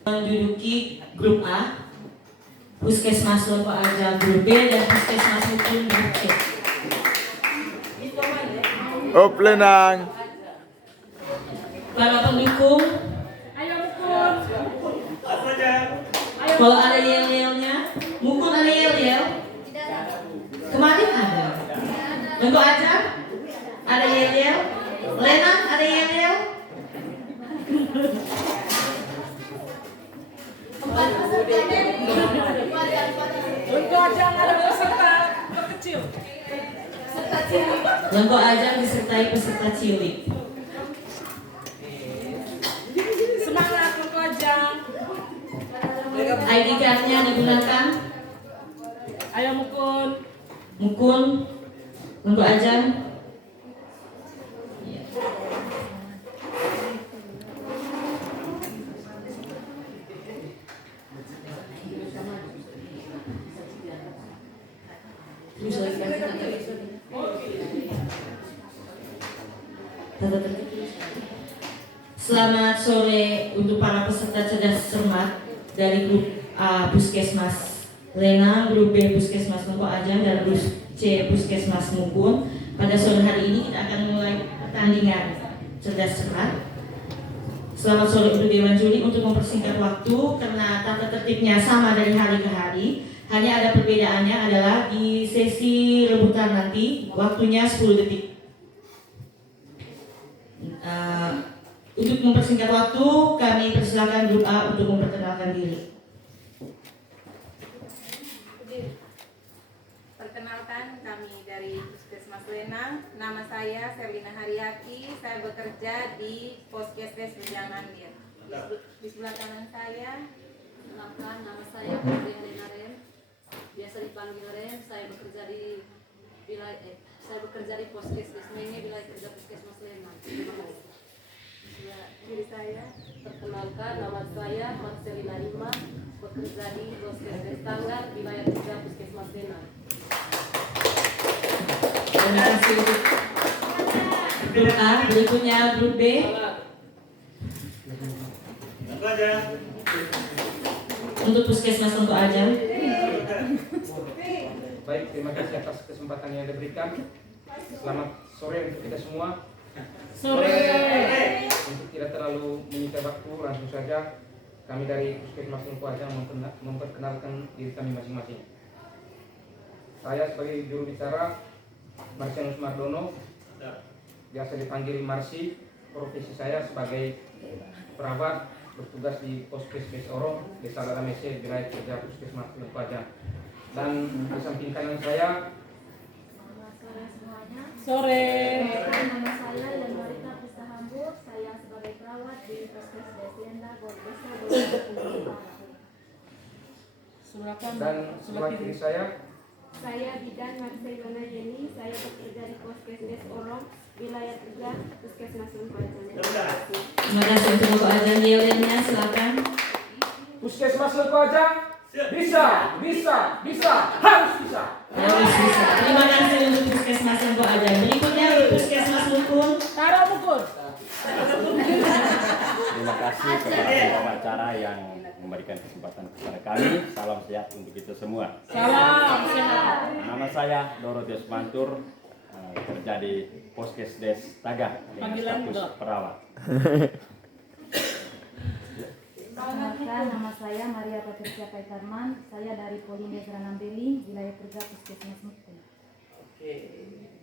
Menduduki grup A, Puskesmas Loko Aja grup B, dan Puskesmas Mukun grup C. Lenang. Para pendukung, Ayo Mukun. kalau ada yel-yelnya, Mukun ada yel-yel? Kemarin ada. Loko Aja ada yel-yel? Lenang ada yel-yel? Lengko aja ada peserta terkecil. Lengko Ajang disertai peserta cilik. Semangat Lengko aja. ID card-nya digunakan. Ayo Mukun. Mukun, Lengko Ajang. Selamat sore untuk para peserta cerdas cermat dari grup A Puskesmas Lenang, grup B Puskesmas Lengko Ajang, dan grup C Puskesmas Mukun. Pada sore hari ini kita akan mulai pertandingan cerdas cermat. Selamat sore untuk Dewan Juri. Untuk mempersingkat waktu karena tata tertibnya sama dari hari ke hari, hanya ada perbedaannya adalah di sesi rebutan nanti waktunya 10 detik. Untuk mempersingkat waktu, kami persilakan grup A untuk memperkenalkan diri. Perkenalkan, kami dari Puskesmas Lenang. Nama saya Selina Haryati. Saya bekerja di Poskesdes Bejangan Ambil. Di sebelah kanan saya, Perkenalkan, nama saya Putri Helena Ren, biasa dipanggil Ren. Saya bekerja di Poskesdes Menge, wilayah kerja Puskesmas Lenang. Terima kasih. sebelah kiri saya. Perkenalkan, nama saya Marcelina Rima, bekerja di Poskesdes Tanggal, wilayah kerja Puskesmas Lenang. Terima kasih untuk grup A. Berikutnya grup B. Untuk Puskesmas Lengko Ajang. Baik, terima kasih atas kesempatan yang diberikan. Selamat sore untuk kita semua. Sore. Untuk tidak terlalu menyita waktu, langsung saja kami dari Puskesmas Lengko Ajang memperkenalkan diri kami masing-masing. Saya sebagai juru bicara Marcelus Mardono, biasa dipanggil Marsi. Profesi saya sebagai perawat bertugas di Poskesdes Orong, Desa Laramese, wilayah kerja Puskesmas Lengko Ajang. Dan di samping kanan saya, Selamat sore semuanya. Sore. Nama saya Lenorita Pista Hambur. Saya sebagai perawat di Puskesdes Lenda, Desa Utara. Silakan. dan sebelah kiri saya, Saya Bidan Marcelona Yeni. Saya bekerja di Poskesdes Orong, wilayah kerja Puskesmas Lengko Ajang. Terima kasih untuk Lengko Ajang. Yel-yelnya silakan. Puskesmas Lengko Ajang bisa, harus bisa. Harus bisa. Terima kasih untuk Puskesmas Lengko Ajang. Berikutnya Puskesmas Mukun. Taruh Mukun. Terima kasih kepada pembawa acara yang memberikan kesempatan kepada kami. Salam sehat untuk kita semua. Salam sehat. Nama saya Dorotius Mantur, kerja di Poskesdes Tagah dengan Panggilan status Dok. perawat. Perkenalkan, nama saya Maria Patricia Paitarman. Saya dari Polindes Ranambeli, wilayah kerja Puskesmas Mukun.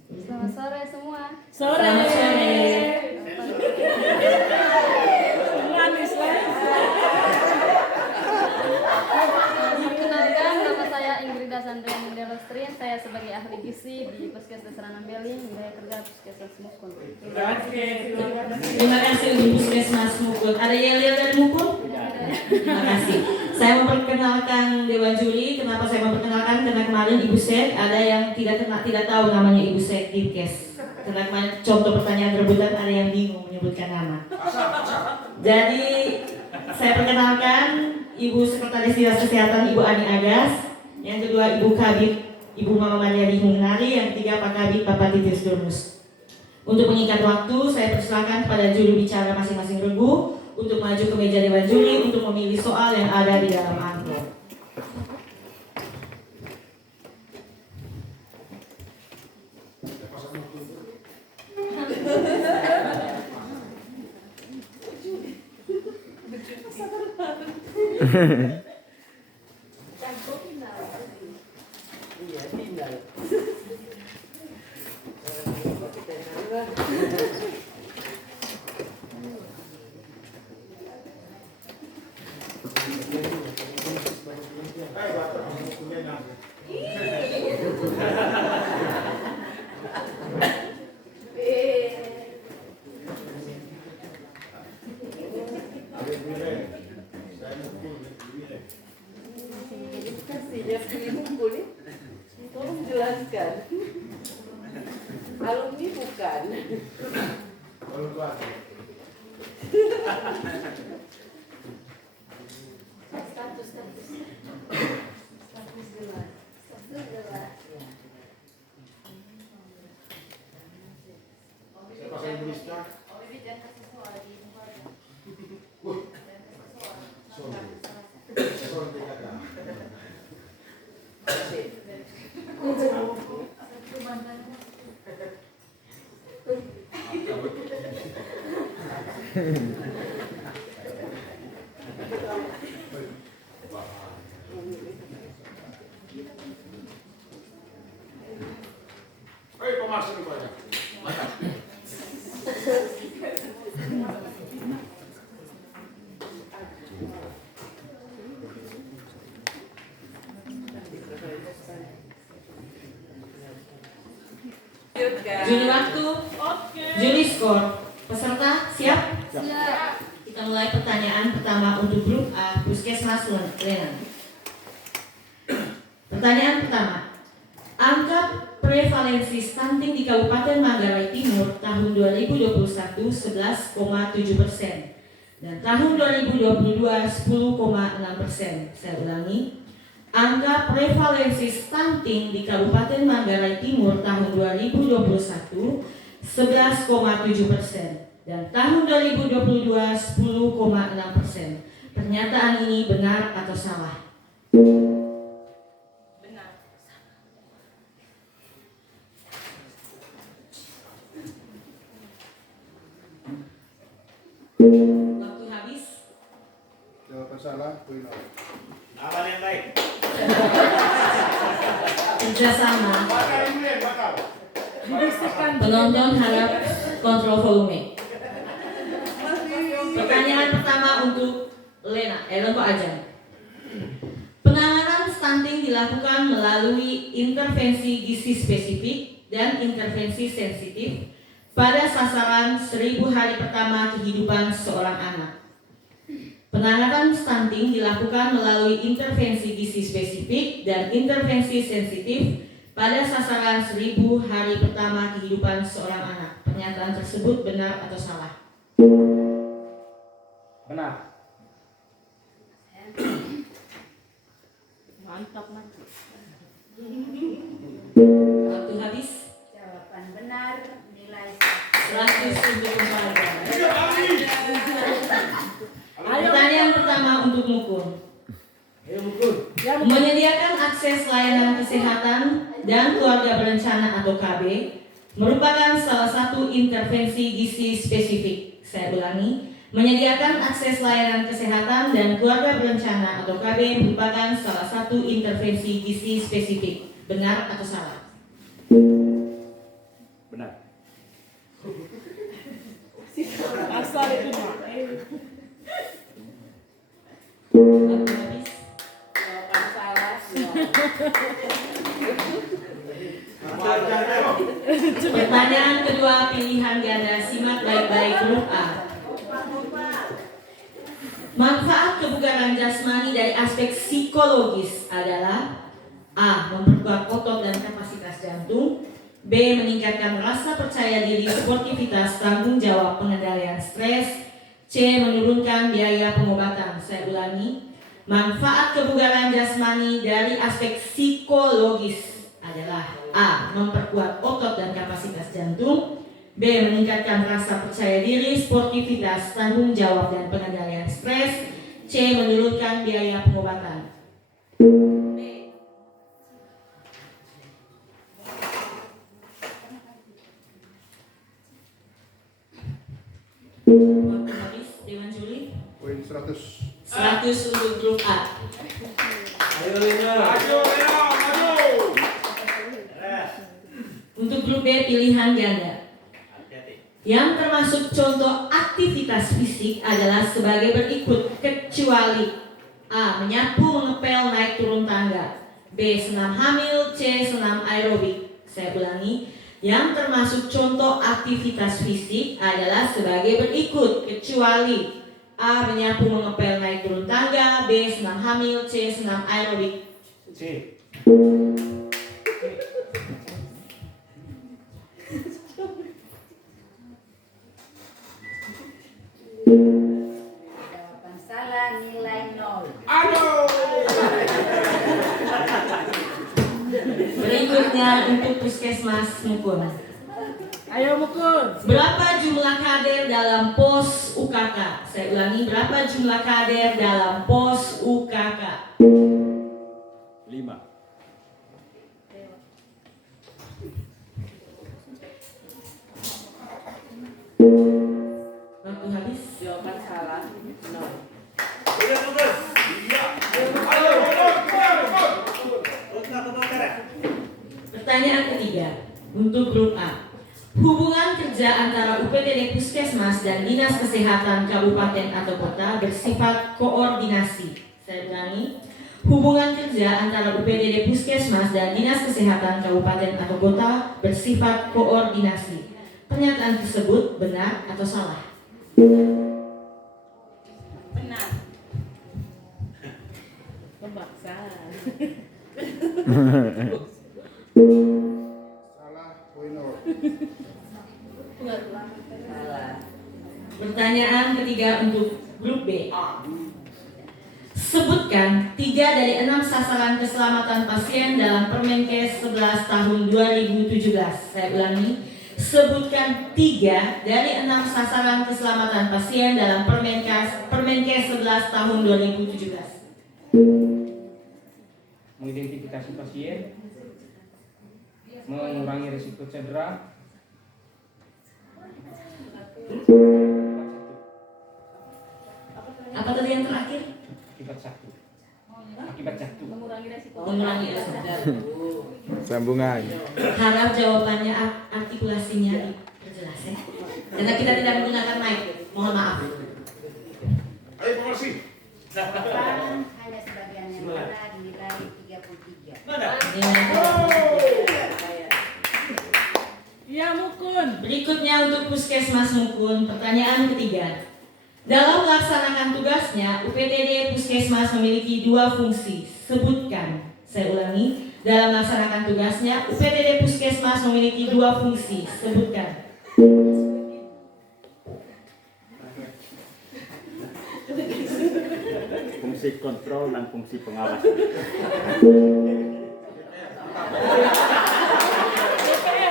Selamat sore semua. Sore. Selamat sore. Manis lah. Perkenalkan, nama saya Ingrida Sandriani Delostrin. Saya sebagai ahli gizi di Puskesdes Ranambeling, wilayah kerja Puskesmas Mukun. Terima kasih untuk Puskesmas Mukun. Ada yel-yel dari Mukun? Terima kasih. Saya memperkenalkan Dewan Juri. Kenapa saya memperkenalkan? Karena kemarin Ibu Sek ada yang tidak tahu namanya Ibu Sek di kes. Karena kemarin contoh pertanyaan rebutan ada yang bingung menyebutkan nama. Jadi saya perkenalkan Ibu Sekretaris Dinas Kesehatan Ibu Ani Agas. Yang kedua Ibu Kabid Ibu Mama Maria Dimunari. Yang ketiga Pak Kabid Bapak Titis Durmus. Untuk mengikat waktu, saya persilakan kepada juru bicara masing-masing regu untuk maju ke meja dewan juri untuk memilih soal yang ada di dalam amplop. Tolong jelaskan. Alumni bukan. Status jelas. Juri waktu, juri skor. Peserta siap? Siap. Kita mulai pertanyaan pertama untuk grup A, Puskesmas Lenang. Pertanyaan pertama. Angka prevalensi stunting di Kabupaten Manggarai Timur tahun 2021 11,7% dan tahun 2022 10,6%. Saya ulangi. Angka prevalensi stunting di Kabupaten Manggarai Timur tahun 2021 11,7% dan tahun 2022 10,6%. Pernyataan ini benar atau salah? Benar. Waktu habis. Jawaban salah, poin nol. Apa yang baik? Kerjasama. Penonton harap kontrol volume. Pertanyaan pertama untuk Lena, Kok Ajeng. Penanganan stunting dilakukan melalui intervensi gizi spesifik dan intervensi sensitif pada sasaran 1000 hari pertama kehidupan seorang anak. Penanganan stunting dilakukan melalui intervensi gizi spesifik dan intervensi sensitif pada sasaran 1000 hari pertama kehidupan seorang anak. Pernyataan tersebut benar atau salah? Benar. Mantap. Waktu habis. Jawaban benar, nilai 100 untuk keluarga. Pertanyaan pertama untuk Mukun. Menyediakan akses layanan kesehatan dan keluarga berencana atau KB merupakan salah satu intervensi gizi spesifik. Saya ulangi, menyediakan akses layanan kesehatan dan keluarga berencana atau KB merupakan salah satu intervensi gizi spesifik. Benar atau salah? Benar. Asal itu mah. Waktu habis. Jawaban salah. Pertanyaan kedua pilihan ganda, simak baik-baik huruf A. Manfaat kebugaran jasmani dari aspek psikologis adalah A. Memperkuat otot dan kapasitas jantung, B. Meningkatkan rasa percaya diri, sportivitas, tanggung jawab, pengendalian stres, C. Menurunkan biaya pengobatan. Saya ulangi, manfaat kebugaran jasmani dari aspek psikologis adalah A. Memperkuat otot dan kapasitas jantung, B. Meningkatkan rasa percaya diri, sportivitas, tanggung jawab, dan pengendalian stres. C. Menurunkan biaya pengobatan. B. Waktu habis, Dewan Juri. Poin 100. 100 untuk grup A. Untuk grup B, pilihan ganda. Yang termasuk contoh aktivitas fisik adalah sebagai berikut, kecuali A. Menyapu, mengepel, naik turun tangga. B. Senam hamil. C. Senam aerobik. Saya ulangi. Yang termasuk contoh aktivitas fisik adalah sebagai berikut, kecuali A. Menyapu, mengepel, naik turun tangga. B. Senam hamil. C. Senam aerobik. C. Jawaban salah, nilai 0. Berikutnya untuk Puskesmas Mukun. Ayo Mukun. Berapa jumlah kader dalam pos UKK? Saya ulangi, berapa jumlah kader dalam pos UKK? 5. Waktu habis. Jawaban salah. 0. Udah bagus. Iya. Ayo, Pertanyaan ketiga untuk grup A. Hubungan kerja antara UPTD Puskesmas dan Dinas Kesehatan Kabupaten atau Kota bersifat koordinasi. Saya ulangi. Hubungan kerja antara UPTD Puskesmas dan Dinas Kesehatan Kabupaten atau Kota bersifat koordinasi. Pernyataan tersebut benar atau salah? Benar. Memaksa. Salah, poin 0. Pertanyaan ketiga untuk grup B. Sebutkan 3 dari 6 sasaran keselamatan pasien dalam Permenkes 11 tahun 2017. Saya ulangi. Sebutkan 3 dari 6 sasaran keselamatan pasien dalam Permenkes 11 tahun 2017. Mengidentifikasi pasien, mengurangi risiko cedera, Apa tadi yang terakhir? akibat satu. Mengurangi resiko. Mengurangi resiko. Sambungan. Harap jawabannya artikulasinya diperjelas ya. Karena kita tidak menggunakan mic. Mohon maaf. Ayo promosi. Hanya sebagian yang benar, nilai 33. Iya Mukun. Berikutnya untuk Puskesmas Mukun, pertanyaan ketiga. Dalam melaksanakan tugasnya, UPTD Puskesmas memiliki 2 fungsi. Sebutkan. Saya ulangi. Dalam melaksanakan tugasnya, UPTD Puskesmas memiliki 2 fungsi. Sebutkan. Fungsi kontrol dan fungsi pengawasan.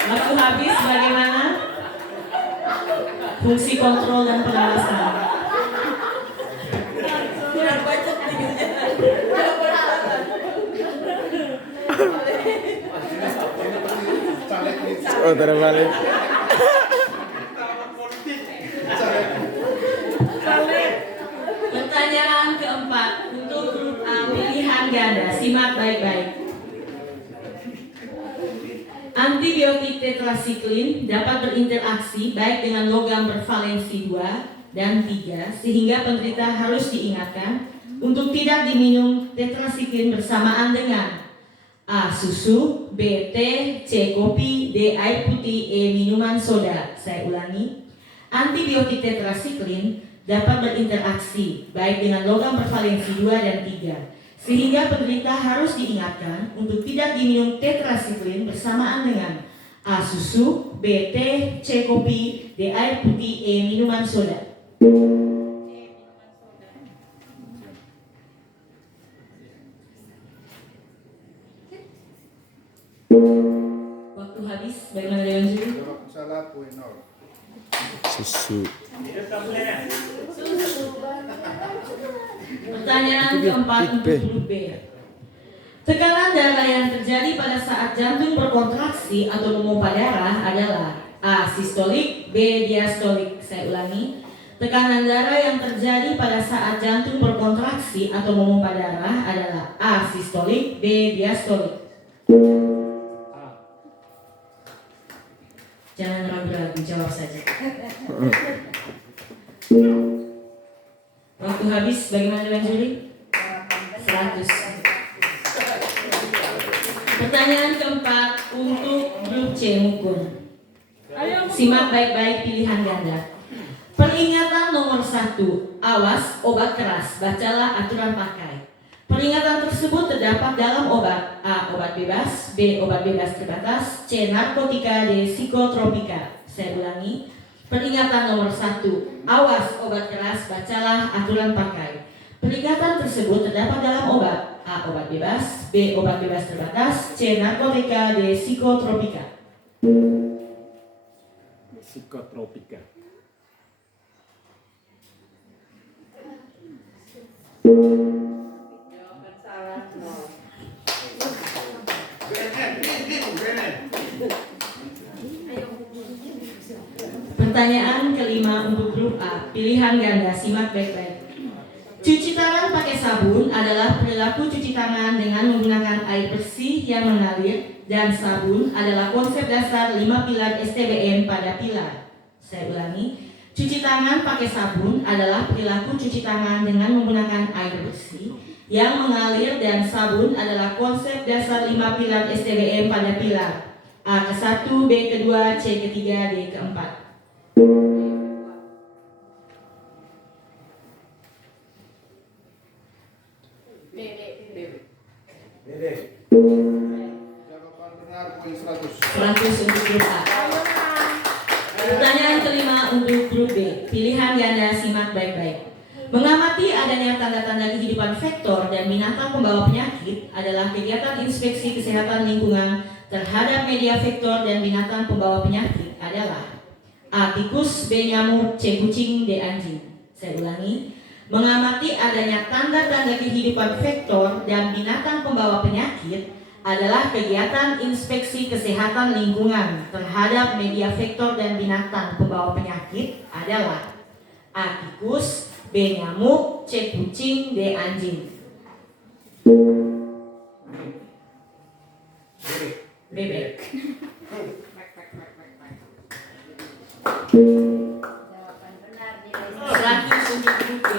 Waktu habis bagaimana? Fungsi kontrol dan pengawasan. Oh, terbalik. Pertanyaan keempat untuk grup A, pilihan ganda. Simak baik-baik. Antibiotik tetrasiklin dapat berinteraksi baik dengan logam bervalensi 2 dan 3 sehingga penderita harus diingatkan untuk tidak diminum tetrasiklin bersamaan dengan A. Susu, B. Teh, C. Kopi, D. Air putih, E. Minuman soda. Saya ulangi. Antibiotik tetrasiklin dapat berinteraksi baik dengan logam bervalensi 2 dan 3 sehingga penderita harus diingatkan untuk tidak diminum tetrasiklin bersamaan dengan A. Susu, B. Teh, C. Kopi, D. Air putih, E. Minuman soda. Waktu habis, bagaimana dengan juri? Jawab salah, poin 0. Susu. Pertanyaan keempat untuk grup B. Tekanan darah yang terjadi pada saat jantung berkontraksi atau memompa darah adalah A. Sistolik, B. Diastolik. Saya ulangi. Tekanan darah yang terjadi pada saat jantung berkontraksi atau memompa darah adalah A. Sistolik, B. Diastolik. Jangan ragu-ragu, jawab saja. Waktu habis, bagaimana dengan juri? 100. Pertanyaan keempat untuk grup C Mukun. Simak baik-baik pilihan ganda. Peringatan nomor 1, awas obat keras, bacalah aturan pakai. Peringatan tersebut terdapat dalam obat A. Obat bebas, B. Obat bebas terbatas, C. Narkotika, D. Psikotropika. Saya ulangi. Peringatan nomor 1, awas obat keras, bacalah aturan pakai. Peringatan tersebut terdapat dalam obat A. Obat bebas, B. Obat bebas terbatas, C. Narkotika, D. Psikotropika. Psikotropika. Jawaban salah 0. Pertanyaan kelima untuk grup A, pilihan ganda, simak baik-baik. Cuci tangan pakai sabun adalah perilaku cuci tangan dengan menggunakan air bersih yang mengalir, dan sabun adalah konsep dasar 5 pilar STBM pada pilar. Saya ulangi, cuci tangan pakai sabun adalah perilaku cuci tangan dengan menggunakan air bersih yang mengalir, dan sabun adalah konsep dasar 5 pilar STBM pada pilar. A ke-1, B ke-2, C ke-3, D ke-4. Jawaban benar poin 100. 100 untuk grup A. Pertanyaan kelima untuk grup B, pilihan ganda, simak baik-baik. Mengamati adanya tanda-tanda kehidupan vektor dan binatang pembawa penyakit adalah kegiatan inspeksi kesehatan lingkungan terhadap media vektor dan binatang pembawa penyakit adalah A. Tikus, B. Nyamuk, C. Kucing, D. Anjing. Saya ulangi. Mengamati adanya tanda-tanda kehidupan vektor dan binatang pembawa penyakit adalah kegiatan inspeksi kesehatan lingkungan terhadap media vektor dan binatang pembawa penyakit adalah A. Tikus, B. Nyamuk, C. Kucing, D. Anjing. Bebek. Jawaban benar nilai 100 untuk grup B.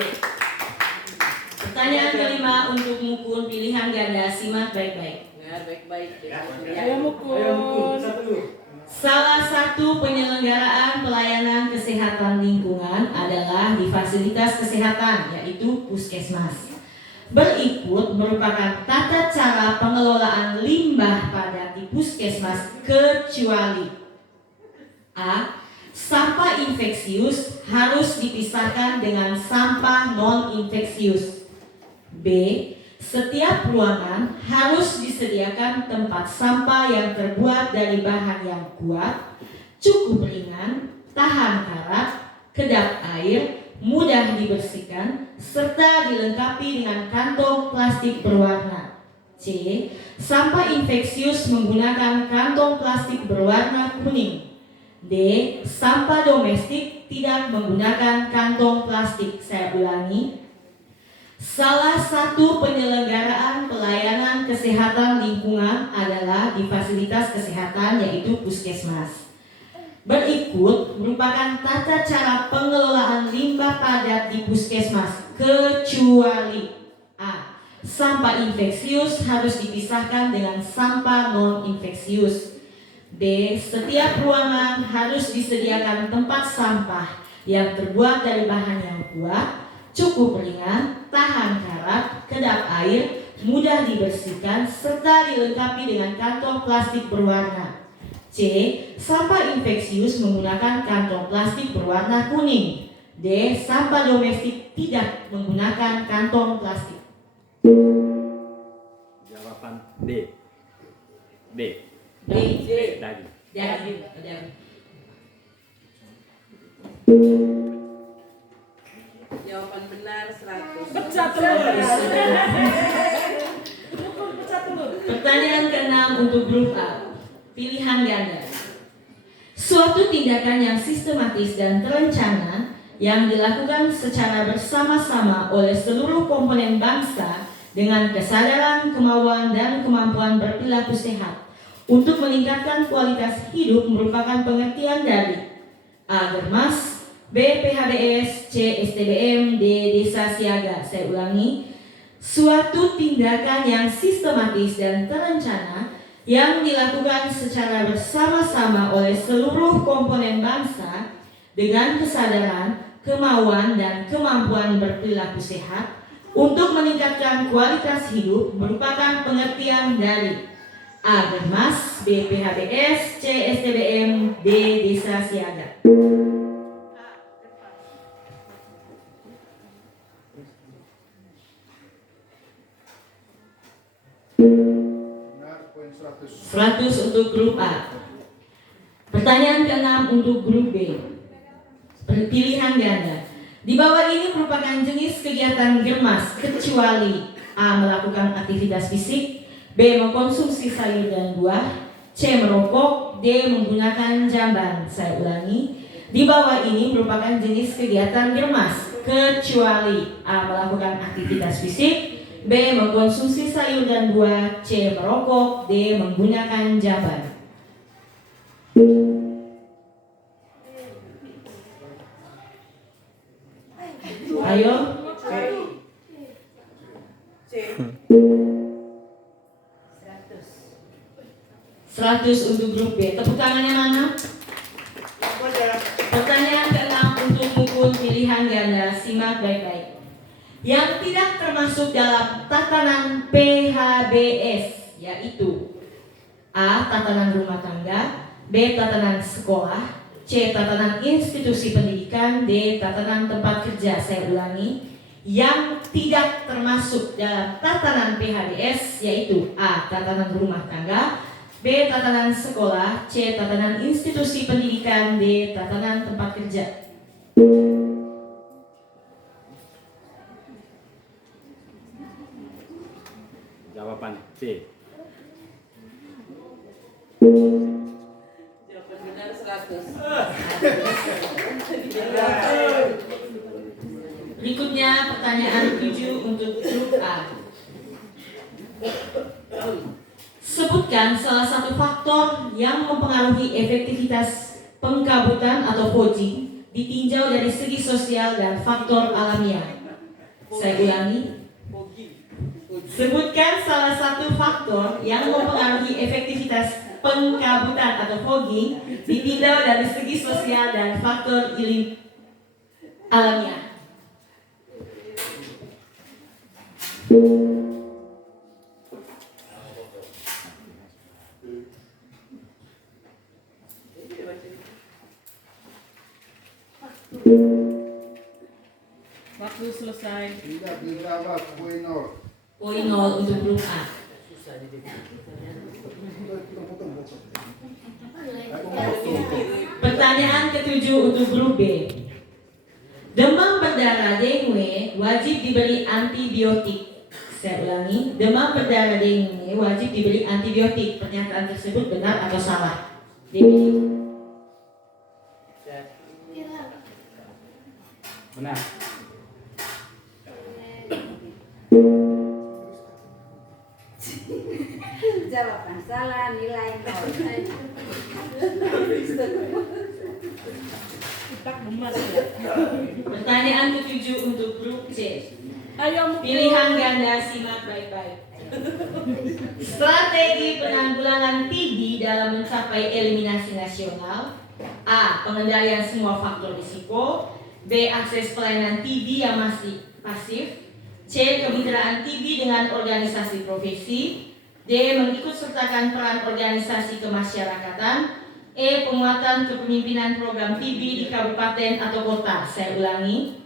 Pertanyaan kelima untuk Mukun, pilihan ganda, simak baik-baik. Ya, baik-baik. Ayo Mukun. Salah satu penyelenggaraan pelayanan kesehatan lingkungan adalah di fasilitas kesehatan, yaitu puskesmas. Berikut merupakan tata cara pengelolaan limbah padat di puskesmas kecuali A. Sampah infeksius harus dipisahkan dengan sampah non-infeksius. B. Setiap ruangan harus disediakan tempat sampah yang terbuat dari bahan yang kuat, cukup ringan, tahan karat, kedap air, mudah dibersihkan, serta dilengkapi dengan kantong plastik berwarna. C. Sampah infeksius menggunakan kantong plastik berwarna kuning. D. Sampah domestik tidak menggunakan kantong plastik. Saya ulangi. Salah satu penyelenggaraan pelayanan kesehatan lingkungan adalah di fasilitas kesehatan, yaitu puskesmas. Berikut merupakan tata cara pengelolaan limbah padat di puskesmas kecuali A. Sampah infeksius harus dipisahkan dengan sampah non-infeksius. B. Setiap ruangan harus disediakan tempat sampah yang terbuat dari bahan yang kuat, cukup ringan, tahan karat, kedap air, mudah dibersihkan, serta dilengkapi dengan kantong plastik berwarna. C. Sampah infeksius menggunakan kantong plastik berwarna kuning. D. Sampah domestik tidak menggunakan kantong plastik. Jawaban D. D. D. Daging. Daging. Jawaban benar 100. Pecah telur. Pecah telur. Pertanyaan ke-6 untuk grup A. Pilihan ganda. Suatu tindakan yang sistematis dan terencana yang dilakukan secara bersama-sama oleh seluruh komponen bangsa dengan kesadaran, kemauan, dan kemampuan berperilaku sehat untuk meningkatkan kualitas hidup merupakan pengertian dari A. Germas, B. PHBS, C. STBM, D. Desa Siaga. Saya ulangi, suatu tindakan yang sistematis dan terencana yang dilakukan secara bersama-sama oleh seluruh komponen bangsa dengan kesadaran, kemauan, dan kemampuan berperilaku sehat untuk meningkatkan kualitas hidup merupakan pengertian dari A. Germas, B. PHBS, C. STBM, D. Desa Siaga. Benar, poin 100. 100 untuk grup A. Pertanyaan ke-6 untuk grup B. Pilihan ganda. Di bawah ini merupakan jenis kegiatan germas kecuali A. melakukan aktivitas fisik, B. mengkonsumsi sayur dan buah, C. merokok, D. menggunakan jamban. Saya ulangi, di bawah ini merupakan jenis kegiatan germas kecuali A. melakukan aktivitas fisik, B. mengkonsumsi sayur dan buah, C. merokok, D. menggunakan jamban. Ayo. C. 100 untuk grup B. Tepuk tangannya mana? Pertanyaan ke-6 untuk buku pilihan ganda. Simak baik-baik. Yang tidak termasuk dalam tatanan PHBS yaitu A. tatanan rumah tangga, B. tatanan sekolah, C. tatanan institusi pendidikan, D. tatanan tempat kerja. Saya ulangi, yang tidak termasuk dalam tatanan PHBS yaitu A. tatanan rumah tangga, B. tatanan sekolah, C. tatanan institusi pendidikan, D. tatanan tempat kerja. Jawaban C. Jawaban benar 100. Berikutnya pertanyaan 7 untuk grup A. Sebutkan salah satu faktor yang mempengaruhi efektivitas pengkabutan atau fogging ditinjau dari segi sosial dan faktor alamiah. Saya ulangi. Sebutkan salah satu faktor yang mempengaruhi efektivitas pengkabutan atau fogging ditinjau dari segi sosial dan faktor alamiah. Waktu selesai. Tidak dijawab, poin 0. Poin 0 untuk grup A. Pertanyaan ke-7 untuk grup B. Demam berdarah dengue wajib diberi antibiotik. Saya ulangi, demam berdarah dengue wajib diberi antibiotik. Pernyataan tersebut benar atau salah? Benar. Jawaban salah, nilai 0. Kita gemas ya. Pertanyaan ke-7 untuk grup C. Ayo mukul. Pilihan ganda, simak baik-baik. Strategi penanggulangan TB dalam mencapai eliminasi nasional. A. Pengendalian semua faktor risiko. B. Akses pelayanan TB yang masih pasif. C. Kemitraan TB dengan organisasi profesi. D. Mengikut sertakan peran organisasi kemasyarakatan. E. Penguatan kepemimpinan program TB di kabupaten atau kota. Saya ulangi.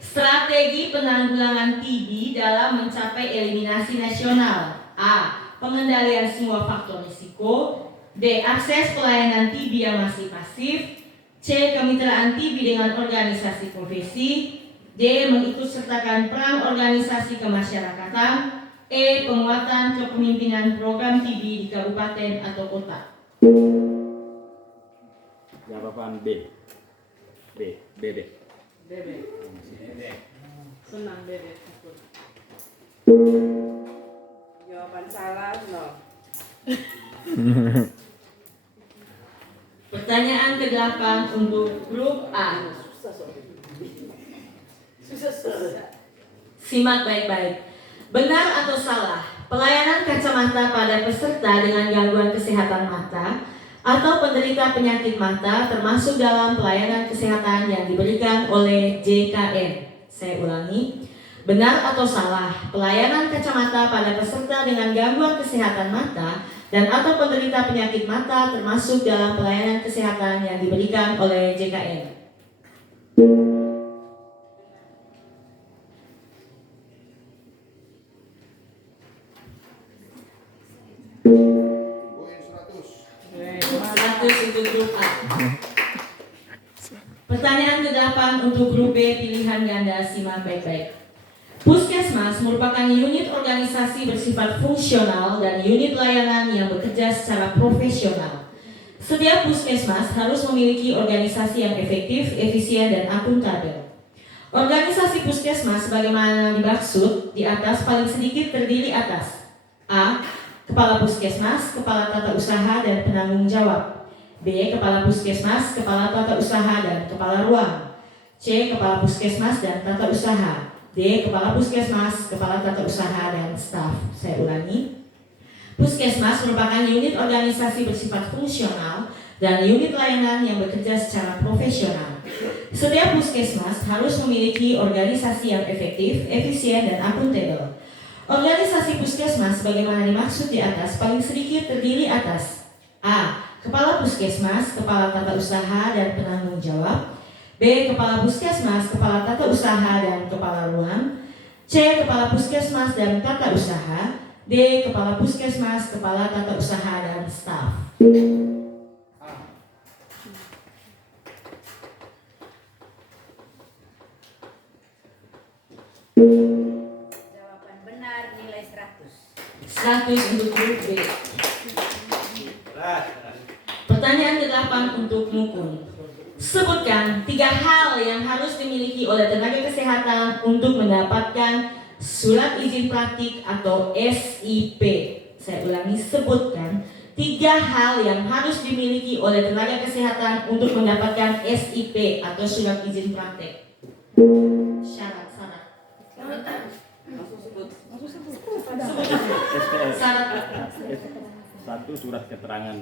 Strategi penanggulangan TB dalam mencapai eliminasi nasional. A. Pengendalian semua faktor risiko. B. Akses pelayanan TB yang masih pasif. C. Kemitraan TB dengan organisasi profesi. D. Mengikutsertakan peran organisasi kemasyarakatan. E. Penguatan kepemimpinan program TB di kabupaten atau kota. Jawaban B. B. Bebek. Senang bebek. Jawaban salah, 0. Pertanyaan ke-8 untuk grup A. Simak baik-baik. Benar atau salah, pelayanan kacamata pada peserta dengan gangguan kesehatan mata atau penderita penyakit mata termasuk dalam pelayanan kesehatan yang diberikan oleh JKN. Saya ulangi. Benar atau salah, pelayanan kacamata pada peserta dengan gangguan kesehatan mata dan atau penderita penyakit mata termasuk dalam pelayanan kesehatan yang diberikan oleh JKN. Poin 100. 100 untuk grup A. Pertanyaan ke-8 untuk grup B pilihan ganda, simak baik-baik. Puskesmas merupakan unit organisasi bersifat fungsional dan unit layanan yang bekerja secara profesional. Setiap puskesmas harus memiliki organisasi yang efektif, efisien, dan akuntabel. Organisasi puskesmas sebagaimana dimaksud di atas paling sedikit terdiri atas A. Kepala puskesmas, kepala tata usaha, dan penanggung jawab. B. Kepala puskesmas, kepala tata usaha, dan kepala ruang. C. Kepala puskesmas dan tata usaha. D. Kepala puskesmas, kepala tata usaha, dan staf. Saya ulangi. Puskesmas merupakan unit organisasi bersifat fungsional dan unit layanan yang bekerja secara profesional. Setiap puskesmas harus memiliki organisasi yang efektif, efisien, dan akuntabel. Organisasi puskesmas sebagaimana dimaksud di atas paling sedikit terdiri atas A. Kepala puskesmas, kepala tata usaha, dan penanggung jawab. B. Kepala puskesmas, kepala tata usaha, dan kepala ruang. C. Kepala puskesmas dan tata usaha. D. Kepala puskesmas, kepala tata usaha, dan staf. Jawaban benar nilai 100. 100 untuk grup B. Pertanyaan ke-8 untuk Mukun. Sebutkan 3 hal yang harus dimiliki oleh tenaga kesehatan untuk mendapatkan surat izin praktik atau SIP. Saya ulangi, sebutkan 3 hal yang harus dimiliki oleh tenaga kesehatan untuk mendapatkan SIP atau surat izin praktik. Syarat-syarat. Langsung sebut. Syarat. 1. Surat keterangan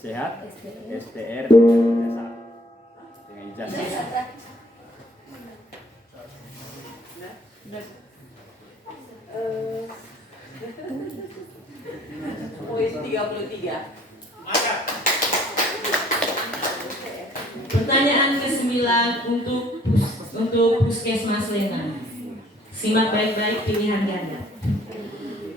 sehat, STR, desa dengan ijazah. Poin 33. Pertanyaan ke-9 untuk Puskesmas Lena. Simak baik-baik pilihan ganda.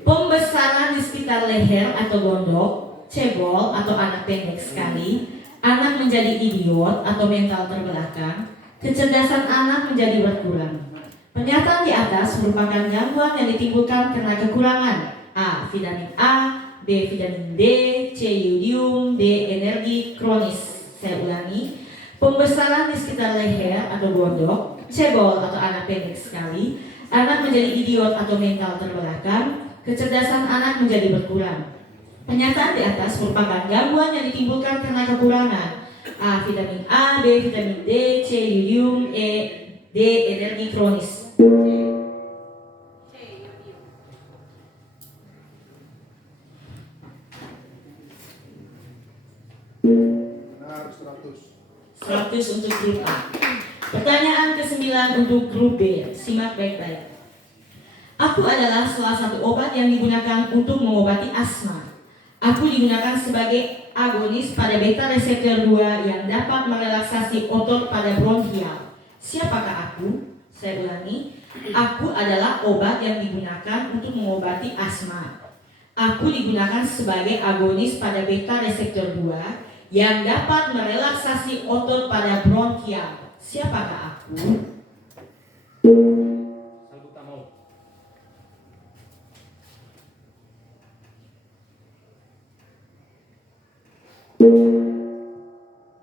Pembesaran di sekitar leher atau gondok, cebol atau anak pendek sekali, anak menjadi idiot atau mental terbelakang, kecerdasan anak menjadi berkurang. Pernyataan di atas merupakan gangguan yang ditimbulkan karena kekurangan A. Vitamin A, B. Vitamin D, C. Yodium, D. Energi kronis. Saya ulangi. Pembesaran di sekitar leher atau gondok, cebol atau anak pendek sekali, anak menjadi idiot atau mental terbelakang, kecerdasan anak menjadi berkurang. Pernyataan di atas merupakan gangguan yang ditimbulkan karena kekurangan A. Vitamin A, B. Vitamin D, C. Yodium, E. D. Energi kronis. Benar 100. 100 untuk grup A. Pertanyaan ke-9 untuk grup B. Simak baik-baik. Aku adalah salah satu obat yang digunakan untuk mengobati asma. Aku digunakan sebagai agonis pada beta reseptor 2 yang dapat merelaksasi otot pada bronkial. Siapakah aku? Saya ulangi. Aku adalah obat yang digunakan untuk mengobati asma. Aku digunakan sebagai agonis pada beta reseptor 2 yang dapat merelaksasi otot pada bronkial. Siapakah aku? Salbutamol.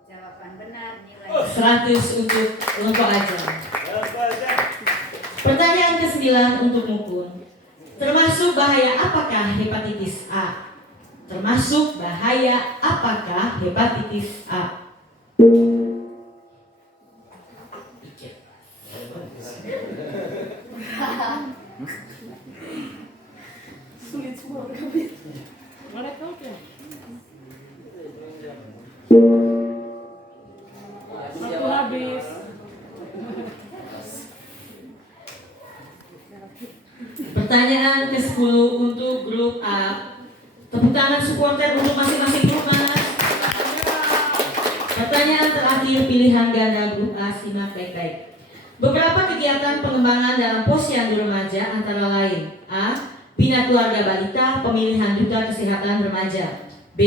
Jawaban benar nilai 100 untuk kelompok Ajam. Pertanyaan ke-9 untuk Mukun. Termasuk bahaya apakah hepatitis A? Termasuk bahaya apakah hepatitis A? Mana kau tuh? Waktu habis. Pertanyaan ke-10 untuk grup A. Tepuk tangan supporter untuk masing-masing grup, Mas. Pertanyaan terakhir pilihan ganda grup A, simak baik-baik. Beberapa kegiatan pengembangan dalam posyandu remaja antara lain: A. Bina keluarga balita, pemilihan duta kesehatan remaja. B.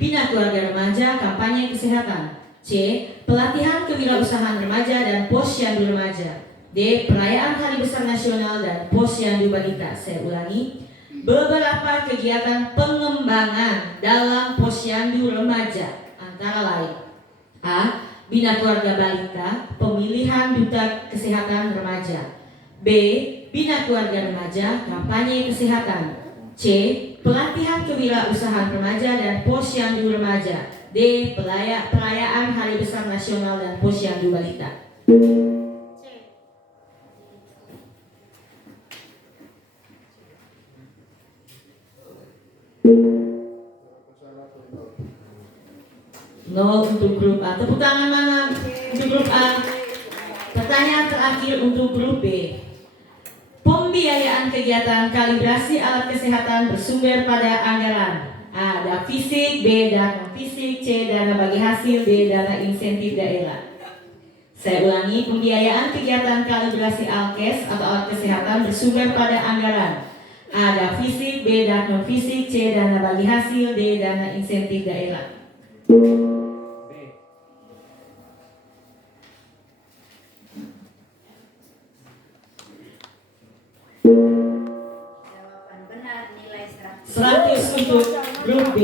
Bina keluarga remaja, kampanye kesehatan. C. Pelatihan kewirausahaan remaja dan posyandu remaja. D. Perayaan Hari Besar Nasional dan posyandu balita. Saya ulangi, beberapa kegiatan pengembangan dalam posyandu remaja antara lain: A. Bina keluarga balita, pemilihan duta kesehatan remaja. B. Bina keluarga remaja, kampanye kesehatan. C. Pelatihan kewirausahaan remaja dan posyandu remaja. D. Perayaan Hari Besar Nasional dan posyandu balita. Salah atau Nol nol? untuk grup A. Tepuk tangan mana untuk grup A? Pertanyaan terakhir untuk grup B. Pembiayaan kegiatan kalibrasi alat kesehatan bersumber pada anggaran: A. Dana fisik, B. Dana non fisik, C. Dana bagi hasil, D. Dana insentif daerah. Saya ulangi, pembiayaan kegiatan kalibrasi alkes atau alat kesehatan bersumber pada anggaran: A. Dana fisik, B. Dana non fisik, C. Dana bagi hasil, D. Dana insentif daerah. B. jawaban benar nilai 100. 100 untuk grup B.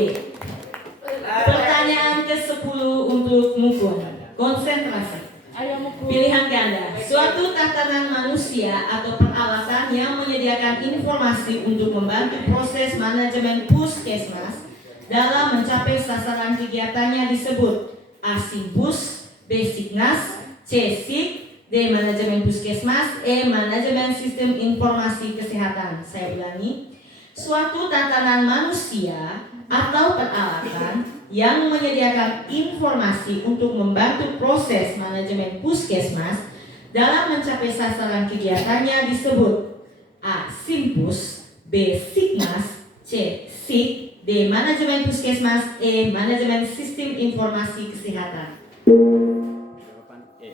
Pertanyaan ke-10 untuk Mukun. Konsentrasi. Ayo Mukun. Pilihan ganda. Suatu tatanan manusia atau peralatan yang menyediakan informasi untuk membantu proses manajemen puskesmas dalam mencapai sasaran kegiatannya disebut: A. Simpus, B. Signas, C. Sik, D. Manajemen puskesmas, E. Manajemen sistem informasi kesehatan. Saya ulangi, suatu tatanan manusia atau peralatan yang menyediakan informasi untuk membantu proses manajemen puskesmas dalam mencapai sasaran kegiatannya disebut: A. Simpus, B. Signas, C. Sik, D. Manajemen puskesmas, E. Manajemen sistem informasi kesehatan. Jawaban E.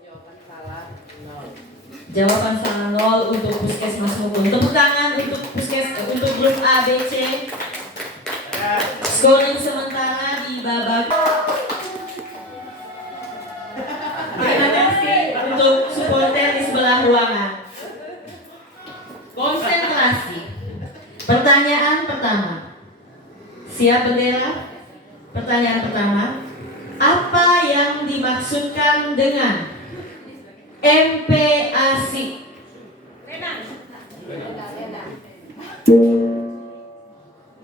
Jawaban salah, 0. Jawaban salah 0 untuk puskesmas Mukun. Tepuk tangan untuk untuk grup A, B, C. Scoring sementara di babak. Terima kasih untuk supporter di sebelah ruangan. Konsentrasi. Pertanyaan pertama. Siap bendera? Pertanyaan pertama. Apa yang dimaksudkan dengan MPASI?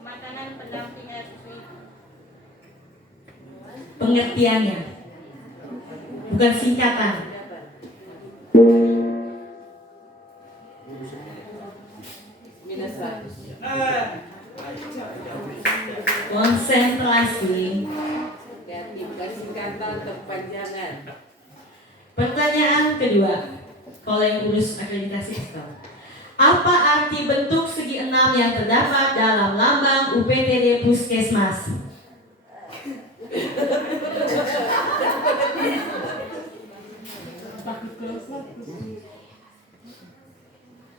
Makanan pendamping air susu. Pengertiannya, bukan singkatan. Minus 100. Konsentrasi. Ganti bukan singkatan terpanjangan. Pertanyaan kedua. Kalau yang urus akreditasi tahu. Apa arti bentuk segi 6 yang terdapat dalam lambang UPTD Puskesmas?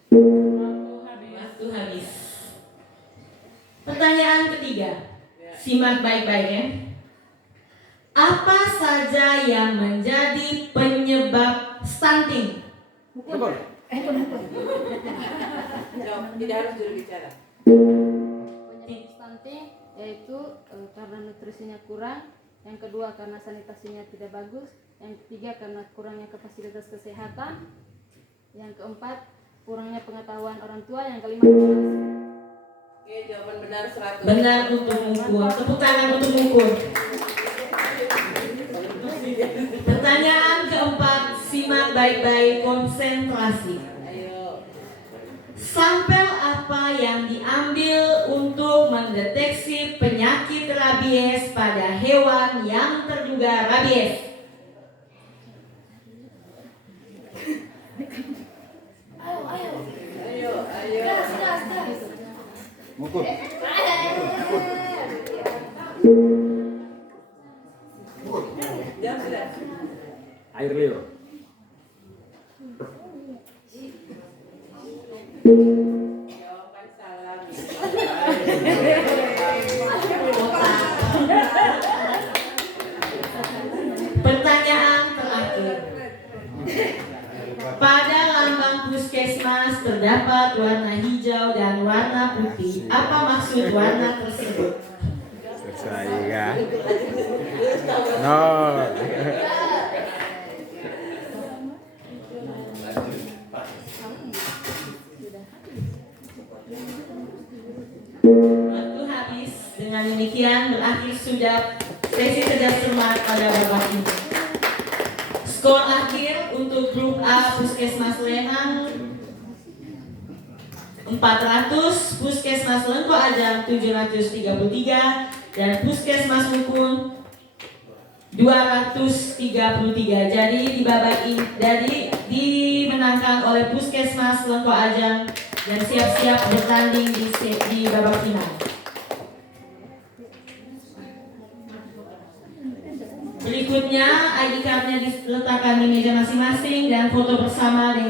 Waktu habis. Pertanyaan ketiga. Simak baik-baik ya. Apa saja yang menjadi penyebab stunting? Jawab, tidak harus juru bicara. Penyebab stunting yaitu karena nutrisinya kurang, yang kedua karena sanitasinya tidak bagus, yang ketiga karena kurangnya fasilitas kesehatan, yang keempat kurangnya pengetahuan orang tua, yang kelima Oke, jawaban benar 100. Benar untuk mengukur. Tepuk tangan untuk mengukur. Pertanyaan keempat, simak baik-baik, konsentrasi. Ayo. Sampel apa yang diambil untuk mendeteksi penyakit rabies pada hewan yang terduga rabies? Ayo. Mengukur. Jawab sudah. Air liur. Jawaban salah. Pertanyaan terakhir. Pada lambang puskesmas terdapat warna hijau dan warna putih. Apa maksud warna tersebut? Saya no. Waktu habis. Dengan demikian berakhir sudah sesi cerdas cermat pada babak ini. Skor akhir untuk grup A Puskesmas Lenang 400, Puskesmas Lengko Ajang 733, dan Puskesmas Mukun 233. Jadi di babak ini dimenangkan oleh Puskesmas Lengko Ajang dan siap-siap bertanding di babak final. Berikutnya ID card-nya diletakkan di meja masing-masing dan foto bersama dengan